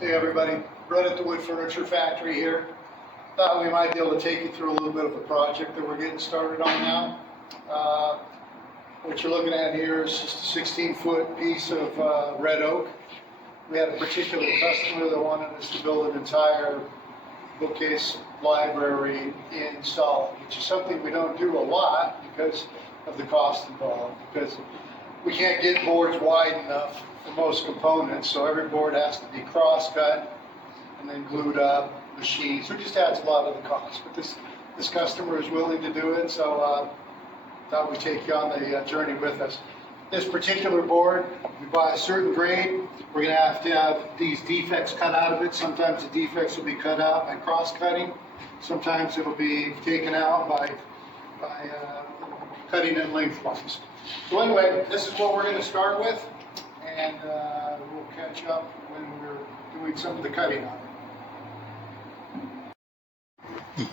Hey everybody, Brett at the Wood Furniture Factory here. Thought we might be able to take you through a little bit of a project that we're getting started on now. What you're looking at here is just a 16-foot piece of red oak. We had a particular customer that wanted us to build an entire bookcase library in solid, which is something we don't do a lot because of the cost involved, because we can't get boards wide enough for most components, so every board has to be cross-cut and then glued up, machined, so it just adds a lot of the cost. But this customer is willing to do it, so thought we'd take you on the journey with us. This particular board, if you buy a certain grade, we're going to have these defects cut out of it. Sometimes the defects will be cut out by cross-cutting. Sometimes it'll be taken out by cutting it lengthwise. So anyway, this is what we're going to start with, and we'll catch up when we're doing some of the cutting on it.